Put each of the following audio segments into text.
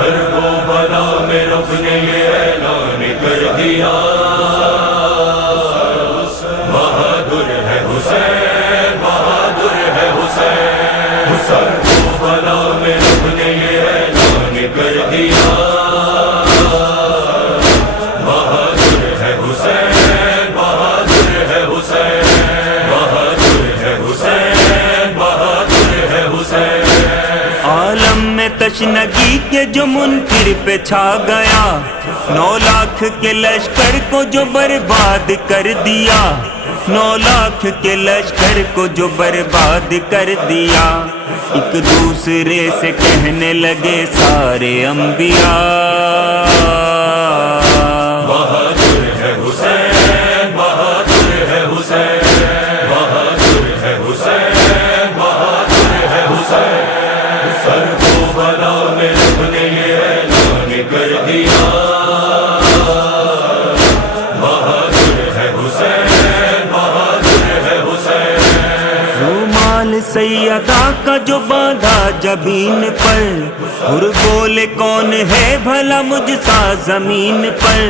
کربو بلا میں رب نے یہ اعلان کر دیا، بہادر ہے حسین، بہادر ہے حسین، کربو بلا میں رب نے یہ اعلان کر دیا، بہادر ہے حسین، بہادر ہے حسین، بہادر ہے حسین، بہادر ہے حسین۔ عالم میں تشنگی کے جو منکر پہ چھا گیا، 9 لاکھ کے لشکر کو جو برباد کر دیا، 9 لاکھ کے لشکر کو جو برباد کر دیا، ایک دوسرے سے کہنے لگے سارے انبیاء، بہادر ہے حسین، بہادر ہے حسین، بہادر ہے حسین، بہادر ہے حسین، کربو بلا میں رب نے یہ اعلان کر دیا، بہادر ہے حسین، بہادر ہے حسین۔ رومال سیدہ کا جو باندھا جبین پر، ہر بولے کون ہے بھلا مجھ سا زمین پر،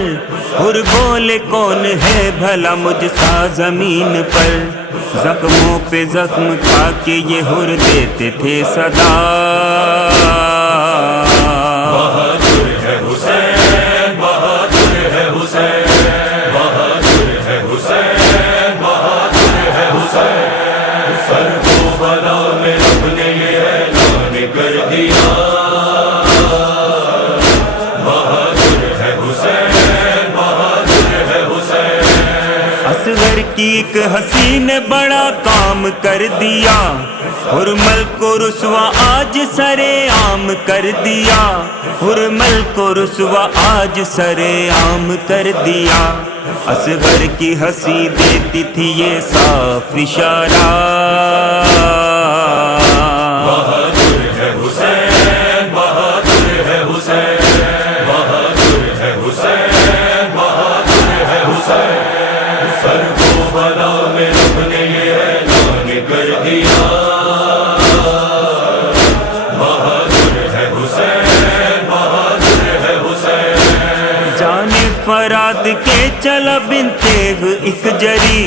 ہر بولے کون ہے بھلا مجھ سا زمین پر، زخموں پہ زخم کھا کے یہ ہر دیتے تھے صدا، بہادر ہے حسین، بہادر ہے حسین، بہادر ہے حسین، بہادر ہے حسین، کربو بلا میں رب نے یہ اعلان کر دیا، بہادر ہے حسین، بہادر ہے حسین۔ اصغر کی ایک حسین نے بڑا کام کر دیا، حرمل کو رسوا آج سرے عام کر دیا، حرمل کو رسوا آج سرے عام کر دیا، اصغر کی ہنسی دیتی تھی یہ صاف اشارہ، بہادر ہے حسین، بہادر ہے حسین، بہادر ہے حسین، بہادر ہے حسین، کربو بلا میں رب نے یہ اعلان کر دیا، بہادر ہے حسین، بہادر ہے حسین۔ جانب فرات کے چلا بنتیغ ایک جری،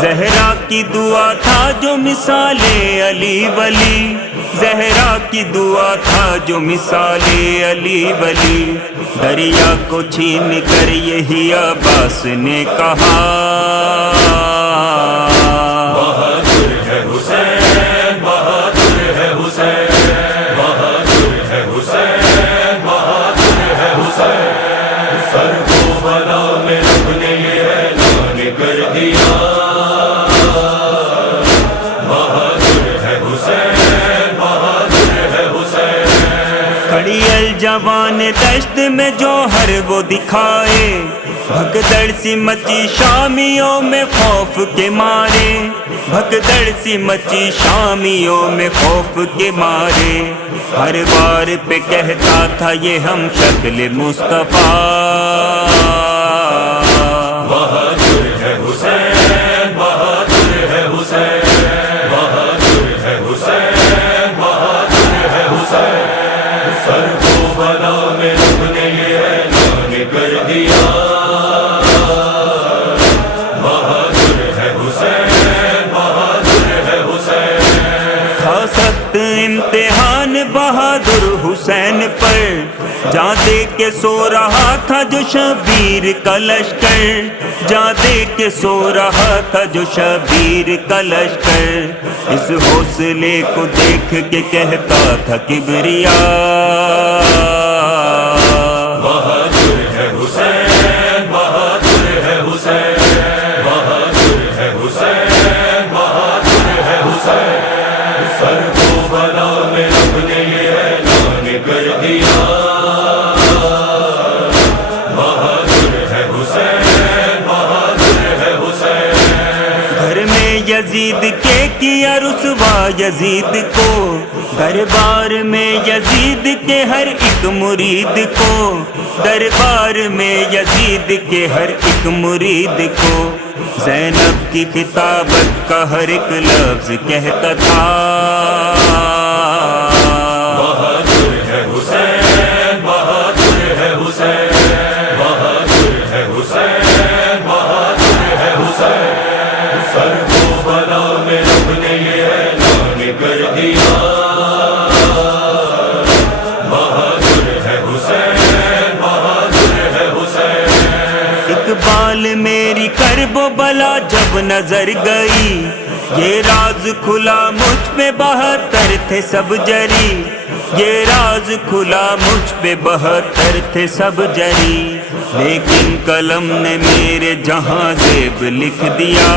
زہرا کی دعا تھا جو مثال علی ولی، زہرا کی دعا تھا جو مثال علی ولی، دریا کو چھین کر یہی عباس نے کہا، بہادر ہے حسین، بہادر ہے حسین، بہادر ہے حسین، بہادر ہے حسین، کربو بلا میں رب نے یہ اعلان کر دیا، بہادر ہے حسین، بہادر ہے حسین۔ کھڑی الجوان دشت میں جوہر وہ دکھائے، بھگدڑ سی مچی شامیوں میں خوف کے مارے، بھگدڑ سی مچی شامیوں میں خوف کے مارے، ہر بار پہ کہتا تھا یہ ہم شکل مصطفیٰ، بہادر ہے حسین، بہادر ہے حسین، بہادر ہے حسین، بہادر ہے حسین، کربو بلا میں رب نے یہ اعلان کر دیا، بہادر ہے حسین، بہادر ہے حسین۔ تھا سخت امتحان بہادر حسین پر، جاں دے کے سو رہا تھا جو شبیر کا لشکر، جاں دے کے سو رہا تھا جو شبیر کا لشکر، اس حوصلے کو دیکھ کے کہتا تھا کبریا، بہادر ہے حسین، بہادر ہے حسین، بہادر ہے حسین، بہادر ہے حسین، کربو بلا میں رب نے یہ اعلان کر دیا، بہادر ہے حسین، بہادر ہے حسین۔ گھر میں یزید یزید کے کیا رسوا یزید کو، دربار میں یزید کے ہر ایک مرید کو، دربار میں یزید کے ہر ایک مرید کو، زینب کی خطابت کا ہر ایک لفظ کہتا تھا، بہادر ہے حسین، بہادر ہے حسین، بہادر ہے حسین، بہادر ہے حسین، سر کو بلا میں رب نے یہ اعلان کر دیا، بہادر ہے حسین، بہادر ہے حسین۔ اقبال میری کرب و بلا جب نظر گئی، یہ راز کھلا مجھ پہ 72 تھے سب جری، یہ راز کھلا مجھ پہ 72 تھے سب جری، لیکن قلم نے میرے جہاں زیب لکھ دیا،